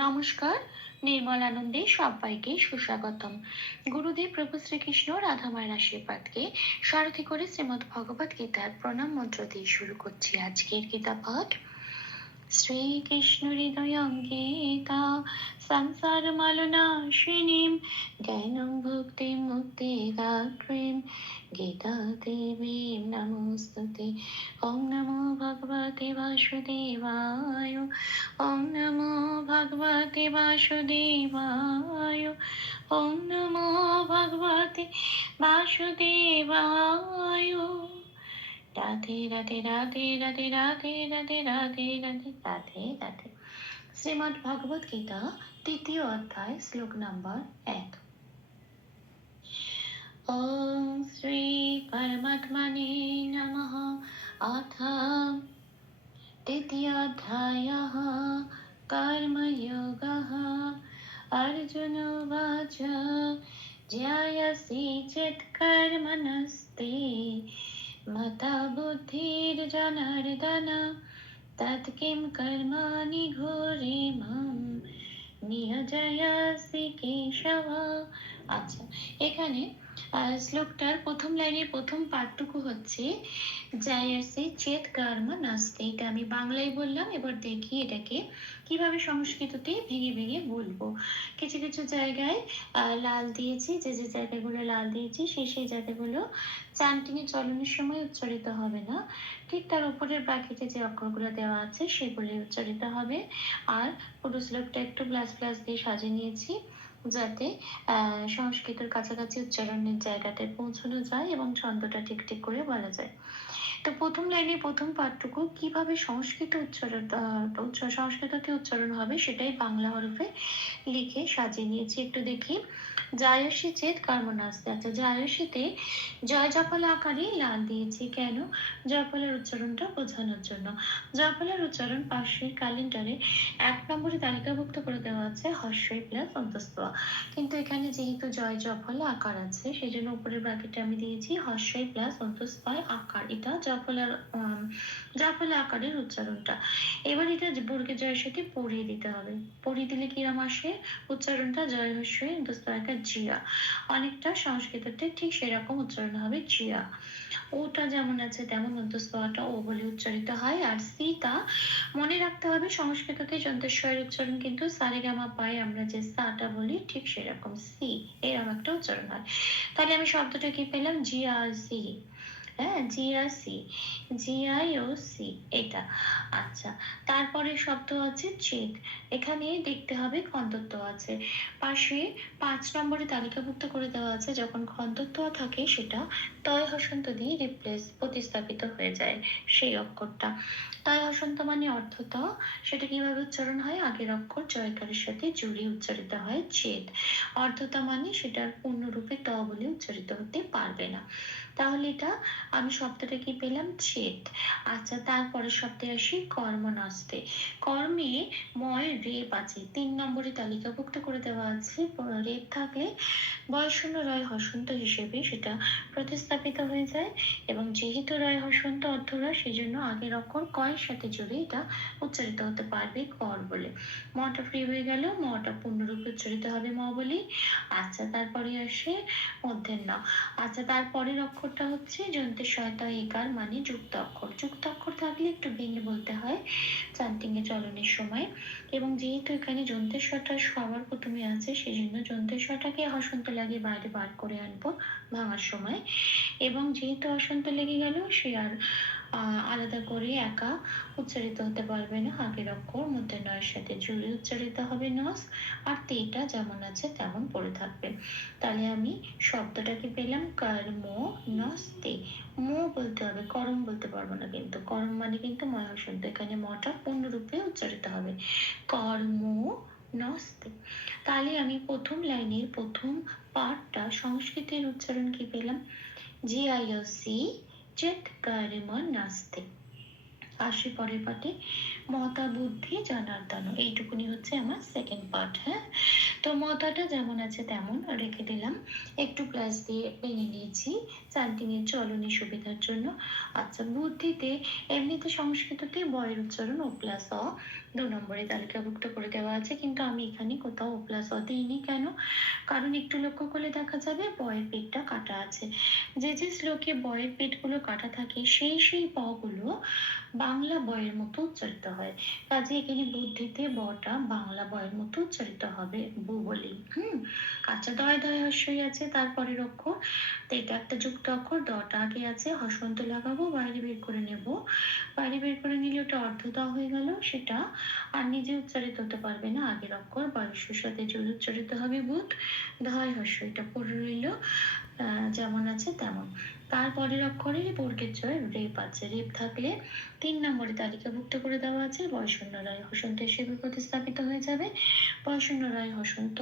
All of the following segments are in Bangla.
নমস্কার, নির্মল আনন্দে সবাইকে সুস্বাগতম। গুরুদেব প্রভু শ্রীকৃষ্ণ রাধা রাধামায়ের আশীর্বাদকে সারথি করে শ্রীমদ ভগবত গীতার প্রণাম মন্ত্র দিয়ে শুরু করছি আজকের গীতা পাঠ শ্রীকৃষ্ণহৃদয়ং গীতা संसारमलनाशिनीं ज्ञानं भुक्तिं मुक्तिदात्रीं गीतादेवीं नमोऽस्तु ते ॐ नमो भगवते वासुदेवाय ॐ नमो भगवते वासुदेवाय ॐ नमो भगवते वासुदेवाय রাধে রাধে রাধে রাধে রাধে রাধে রাধে রাধে রাধে রাধে শ্রীমদ্ ভগবত গীতা তৃতীয় অধ্যায় শ্লোক নাম্বার এক ॐ श्री परमात्मने नमः अथ तृतीयोऽध्यायः कर्मयोगः अर्जुन उवाच ज्यायसि चेत् कर्मणस्ते মতা বুদ্ধির জানার দানা। তৎ কিম কর্মাণি ঘোরে মাম। নিয়জয়াসি কেশব আচ্ছা এখানে শ্লোকটার প্রথম লাইনের প্রথম পাঠটুকু হচ্ছে জায়াসি চেত কর্ম নাস্তে। এটা আমি বাংলায় বললাম, এবার দেখি এটাকে কীভাবে সংস্কৃততে ভেঙে ভেঙে বলব। কিছু কিছু জায়গায় লাল দিয়েছি, যে যে জায়গাগুলো লাল দিয়েছি, সেই সেই জায়গাগুলো চান্টিনি চলনের সময় উচ্চারিত হবে না। ঠিক তার উপরের ব্রাকেটে যে অক্ষরগুলো দেওয়া আছে সেগুলি উচ্চারিত হবে। আর পুরো শ্লোকটা একটু প্লাস প্লাস দিয়ে সাজিয়ে নিয়েছি। যাতে সংস্কৃতের কাছাকাছি উচ্চারণের জায়গাতে পৌঁছানো যায় এবং ছন্দটা ঠিক ঠিক করে বলা যায়। তো প্রথম লাইনে প্রথম পাঠটুকু কীভাবে সংস্কৃত উচ্চারণ সংস্কৃততে উচ্চারণ হবে সেটাই বাংলা হরফে লিখে সাজিয়ে নিয়েছি। একটু দেখি। জায়সী চেত কর্মনাস্তে। আচ্ছা জায়সীতে জয় জফলা আকারে লাল দিয়েছি। কেন? জয়ফলের উচ্চারণটা বোঝানোর জন্য। জয়ফলের উচ্চারণ পাশের ক্যালেন্ডারে এক নম্বরে তালিকাভুক্ত করে দেওয়া আছে হর্ষই প্লাস অন্তস্তয়া কিন্তু এখানে যেহেতু জয় জফলা আকার আছে সেই জন্য উপরের ব্র্যাকেটে আমি দিয়েছি হর্ষই প্লাস অন্তস্তয় আকার। এটা জফলার জফলা আকারের উচ্চারণটা। এবার এটা বর্গের জয়ের সাথে পড়িয়ে দিতে হবে। পড়িয়ে দিলে কিরম আসে? উচ্চারণটা জয় হর্ষই অন্তস্তয়টা জিয়া। অনেকটা সংস্কৃততে ঠিক সেরকম উচ্চারণ হবে জিয়া। ওটা যেমন আছে, তেমন অন্তস্তয়টা ও বলে উচ্চারিত হয়। আর সিটা মনে রাখতে হবে, সংস্কৃততে যন্ত্রেশ্বরের উচ্চারণ কিন্তু সারেগামা পাই আমরা যে সাটা বলি, ঠিক সেরকম সি। এরকম একটা উচ্চারণ হয়। তাহলে আমি শব্দটা কি পেলাম? জিআরসি হ্যাঁ জিআরসি জিআইও সি এটা আচ্ছা তারপরে শব্দ আছে চেত। এখানে দেখতে হবে খন্তত্ব আছে। পাশে পাঁচ নম্বরে তালিকাভুক্ত করে দেওয়া আছে, যখন খন্তত্ব থাকে সেটা তয় হসন্ত দিয়ে রিপ্লেস প্রতিস্থাপিত হয়ে যায় সেই অক্ষরটা। তয় হসন্ত মানে অর্থত সেটা কীভাবে উচ্চারণ হয়? আগের অক্ষর জয়কারের সাথে জুড়ে উচ্চারিত হয় চেত। অর্ধতা মানে সেটার পূর্ণরূপে ত বলে উচ্চারিত হতে পারবে না। তাহলে এটা আমি শব্দটা কি পেলাম? চেত আচ্ছা তারপরে শব্দে আসি কর্মনাস্তে। কর্মে ময়, রেপ আছে। তিন নম্বরে তালিকাভুক্ত করে দেওয়া আছে। রেপ থাকলে বয়শূন্য রয় হসন্ত হিসেবে সেটা প্রতিস্থাপিত হয়ে যায় এবং যেহেতু রয় হসন্ত অর্থরা সেই জন্য আগের অক্ষর কয়ের সাথে জুড়ে এটা উচ্চারিত হতে পারবে কর বলে। মটা ফ্রি হয়ে গেল। মটা পূর্ণরূপে উচ্চারিত হবে ম বলে আচ্ছা তারপরে আসে মধ্যের ন আচ্ছা তারপরের অক্ষরটা হচ্ছে যন্ত্রের সহায়তা একার মানে যুক্ত অক্ষর। যুক্ত অক্ষর থাকলে একটু ভেঙে বলতে হয় চান্তিং এ চলনের সময়। এবং যেহেতু এখানে যন্ত্রের স্বরটা সবার প্রথমে আছে সেই জন্য যন্ত্রের স্বরটাকে হসন্ত লাগে বাইরে বার করে আনব ভাঙার সময়। এবং যেহেতু হসন্ত লেগে গেল, সে আর আলাদা করে একা উচ্চারিত হতে পারবে না। আগের অক্ষর মধ্যে নয়ের সাথে জুড়ে উচ্চারিত হবে নস। আর তেটা যেমন আছে তেমন পড়ে থাকবে। তাহলে আমি শব্দটাকে পেলাম কর্ম নস্তে মো বলতে হবে, করম বলতে পারব না কিন্তু। করম মানে কিন্তু ময় শব্দ। এখানে মটা পূর্ণরূপে উচ্চারিত হবে। কর্ম নস্তে তাহলে আমি প্রথম লাইনের প্রথম পার্টটা সংস্কৃতের উচ্চারণ কি পেলাম? জি चित कर्म नास्ति আসি পরের পাটে মতা বুদ্ধি জনার্দন এইটুকুনি হচ্ছে আমার সেকেন্ড পার্ট হ্যাঁ? তো মতাটা যেমন আছে তেমন রেখে দিলাম। একটু প্লাস দিয়ে ভেঙে নিয়েছি। চান্টিনের চলনি সুবিধার জন্য। আচ্ছা বুদ্ধিতে এমনিতে সংস্কৃততে বয়ের উচ্চারণ ও প্লাস অ। দু নম্বরে তালিকাভুক্ত করে দেওয়া আছে, কিন্তু আমি এখানে কোথাও ও প্লাস অ দিইনি কেন? কারণ একটু লক্ষ্য করলে দেখা যাবে বয়ের পেটটা কাটা আছে। যে যে শ্লোকে বয়ের পেটগুলো কাটা থাকে, সেই সেই পগুলো বাংলা বয়ের মতো উচ্চারিত হয়। কাজে এখানে বুদ্ধিতে বটা বাংলা বয়ের মতো উচ্চারিত হবে, বু বলেই হুম? আচ্ছা দয় দয় হস্যই আছে তারপরের অক্ষর তো এটা একটা যুক্ত অক্ষর, দটা আগে আছে, হসন্ত লাগাবো, বাইরে বের করে নেব। বাইরে বের করে নিলে ওটা অর্ধ দ হয়ে গেল, সেটা আর নিজে উচ্চারিত হতে পারবে না। আগের অক্ষর বয়সের সাথে জুড়ে উচ্চারিত হবে বুধ। ধয় হস্য, এটা পড়ে রইল। যেমন আছে তেমন। তারপরের অক্ষরে বর্গের জয় রেপ আছে। রেপ থাকলে তিন নম্বরে তালিকাভুক্ত করে দেওয়া আছে। বয়শূন্য রায় হসন্ত হিসেবে প্রতিস্থাপিত হয়ে যাবে। বয়শূন্য রায় হসন্ত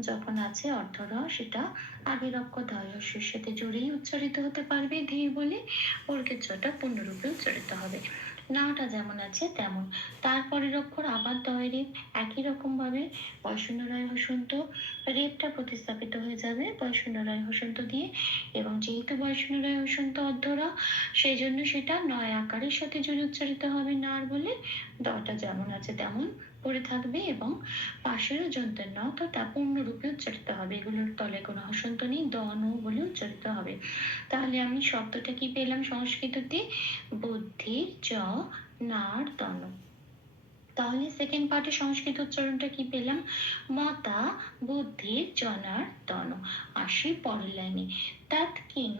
যখন আছে অর্থর সেটা আগের অক্ষর হস্যের সাথে জুড়েই উচ্চারিত হতে পারবে ধীর বলে। বর্গের পূর্ণরূপে উচ্চারিত হবে। নাটা যেমন আছে তেমন। তারপরের অক্ষর আবার দয় রেপ। একই রকম ভাবে বয়শূন্য রায় হসন্ত রেপটা প্রতিস্থাপিত হয়ে যাবে বয়শূন্য রায় হসন্ত দিয়ে। এবং যেহেতু বয়শূন্য রায় হসন্ত অর্ধরা সেই জন্য সেটা নয় আকারের সাথে জুড়ে উচ্চারিত হবে না নার বলে। দটা যেমন আছে তেমন পড়ে থাকবে এবং পাশেরও যন্ত্রের ন তথা পূর্ণরূপে উচ্চারিত হবে। এগুলোর তলে কোনো হসন্ত নেই দ ন বলে উচ্চারিত হবে। তাহলে আমি শব্দটা কি পেলাম সংস্কৃততে? বুদ্ধি চ নার দন। তাহলে সেকেন্ড পার্টে সংস্কৃত উচ্চারণটা কি পেলাম? মতা বুদ্ধির জনার, দন। আসি পরের লাইনে তাত কিং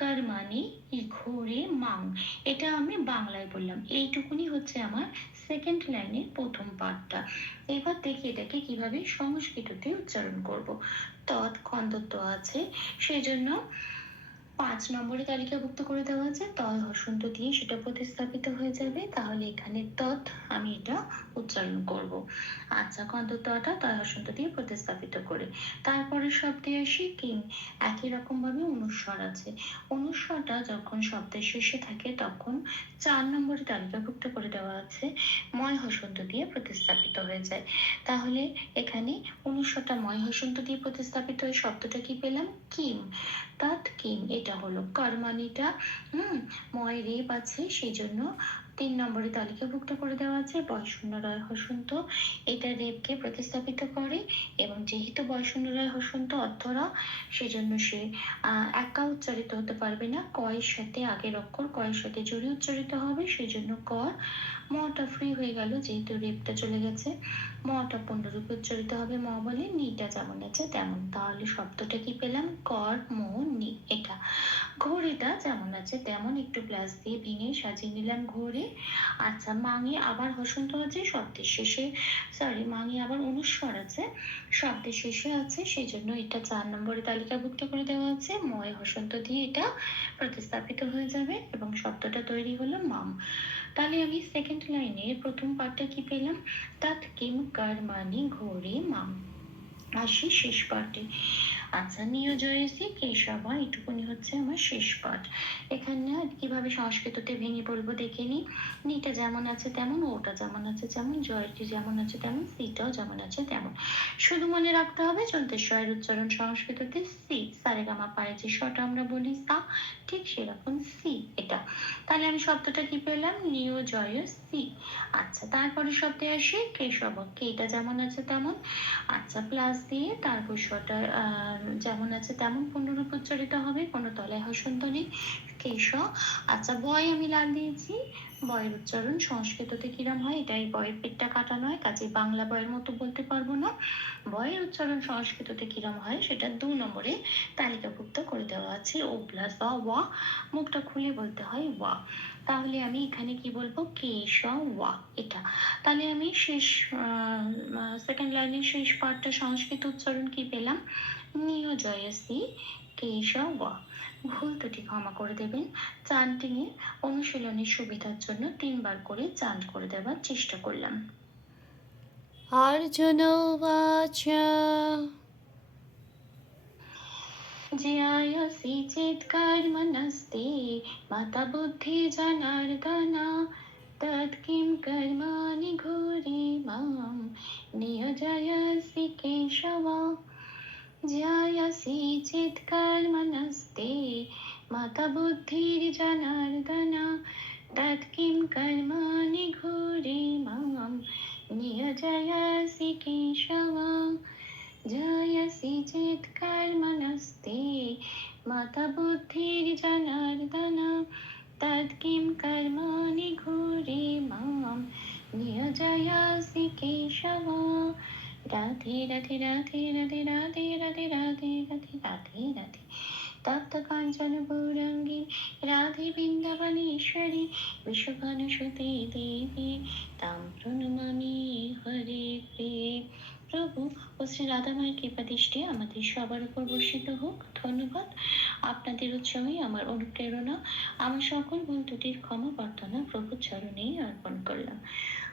কর্মানি ঘোরে মাং এটা আমি বাংলায় বললাম। এইটুকুনি হচ্ছে আমার সেকেন্ড লাইনের প্রথম পার্টটা এবার দেখি এটাকে কীভাবে সংস্কৃততে উচ্চারণ করব। তৎ খন্দত্ব আছে। সেই জন্য পাঁচ নম্বরে তালিকাভুক্ত করে দেওয়া আছে। তয় হসন্ত দিয়ে সেটা প্রতিস্থাপিত হয়ে যাবে। তাহলে এখানে তৎ আমি এটা উচ্চারণ করব। আচ্ছা কন্তত্বটা তয় হসন্ত দিয়ে প্রতিস্থাপিত করে। তারপরে শব্দে আসি কিং। একই রকম ভাবে অনুস্বর আছে। অনুস্বরটা যখন শব্দের শেষে থাকে, তখন চার নম্বরে তালিকাভুক্ত করে দেওয়া আছে। ময় হসন্ত দিয়ে প্রতিস্থাপিত হয়ে যায়। তাহলে এখানে অনুস্বরটা ময় হসন্ত দিয়ে প্রতিস্থাপিত হয়ে শব্দটা কি পেলাম? কিম তাত কিম এটা হলো কর্মানিটা, হুম? ময় রেপ আছে সেই জন্য তিন নম্বরে তালিকাভুক্ত করে দেওয়া আছে বয়শূন্য রয় হসন্ত। এটা রেপকে প্রতিস্থাপিত করে এবং যেহেতু বয়শূন্য রয় হসন্ত অর্থরা সেজন্য সে একা উচ্চারিত হতে পারবে না। কয়ের সাথে আগের অক্ষর, কয়ের সাথে জুড়ে উচ্চারিত হবে সেই জন্য কর মটা ফ্রি হয়ে গেল, যেহেতু রেপটা চলে গেছে। মটা পূর্ণরূপে উচ্চারিত হবে, ম বলে, নিটা যেমন আছে তেমন। তাহলে শব্দটা কি পেলাম? কর, মো, নি, এটা। ঘড়িটা যেমন আছে তেমন, একটু প্লাস দিয়ে ভেঙে সাজিয়ে নিলাম ঘড়ি আচ্ছা মাঙি আবার হসন্ত আছে, শব্দের শেষে সরি মাঙি আবার অনুস্বর আছে, শব্দের শেষে আছে সেই জন্য এটা চার নম্বরে তালিকাভুক্ত করে দেওয়া আছে। ময় হসন্ত দিয়ে এটা প্রতিস্থাপিত হয়ে যাবে এবং শব্দটা তৈরি হলো মাম। তাহলে আমি সেকেন্ড লাইনের প্রথম পার্টটা কি পেলাম? তাত কিম কর্মানি ঘোরে মাম। আসি শেষ পার্টে আচ্ছা নিয়োজয়সী কেশবা এটুকুনি হচ্ছে আমার শেষ পাঠ। এখানে কীভাবে সংস্কৃততে ভেঙে বলব দেখে নি নিটা যেমন আছে তেমন, ওটা যেমন আছে যেমন জয়টি যেমন আছে তেমন, সিটাও যেমন আছে তেমন। শুধু মনে রাখতে হবে যন্ত্রেশ্বরের উচ্চারণ সংস্কৃততে সি, সারেগামা পায়ে যে শটা আমরা বলি সা, ঠিক সেরকম সি এটা। তাহলে আমি শব্দটা কি পেলাম? নিয়োজয় সি। আচ্ছা তারপরে শব্দে আসি, কেশব। কেটা যেমন আছে তেমন। আচ্ছা প্লাস দিয়ে তারপর শটা যেমন আছে তেমন পূর্ণরূপ উচ্চারিত হবে, কোনো তলায় হসন্ত নেই কেশ আচ্ছা বয় আমি লাল দিয়েছি। বয়ের উচ্চারণ সংস্কৃততে কিরম হয়? এটাই বয়ের পেটটা কাটা নয় কাজে বাংলা বয়ের মতো বলতে পারব না। বয়ের উচ্চারণ সংস্কৃততে কিরম হয় সেটা দু নম্বরে তালিকাভুক্ত করে দেওয়া আছে। ও প্লাস অ ওয়া মুখটা খুলে বলতে হয় ওয়া তাহলে আমি এখানে কি বলব? কেশ ওয়া এটা। তাহলে আমি শেষ সেকেন্ড লাইনের শেষ পার্টটা সংস্কৃত উচ্চারণ কি পেলাম? নিয়োজয়সী কেশ ওয়া ভুল দুটি ক্ষমা করে দেবেন চান্টিং এর অনুশীলনের সুবিধার জন্য তিনবার করে চান্ট করে দেওয়ার চেষ্টা করলাম अर्जुन उवाच ज्यायसि चेत् कर्मणस्ते मत बुद्धि जनार्दन तत् किं कर्माणि घोरे मां नियोजयसि केशव ध्यायसि चित्कर्मणस्ते माता बुद्धिर्जनार्दन तत् किं कर्माणि घोरे मां नियोजयसि केशव কাঞ্চন গৌরাঙ্গী রাধে বৃন্দাবনেশ্বরী বিশ্বভানুসুতে দেবী, তাম প্রণমামি হরে প্রভু ও শ্রী রাধামায়ের কৃপা দৃষ্টি আমাদের সবার উপর বর্ষিত হোক। ধন্যবাদ। আপনাদের উৎসাহে আমার অনুপ্রেরণা। আমার সকল ভুল ক্ষমা প্রার্থনা প্রভুর চরণেই অর্পণ করলাম।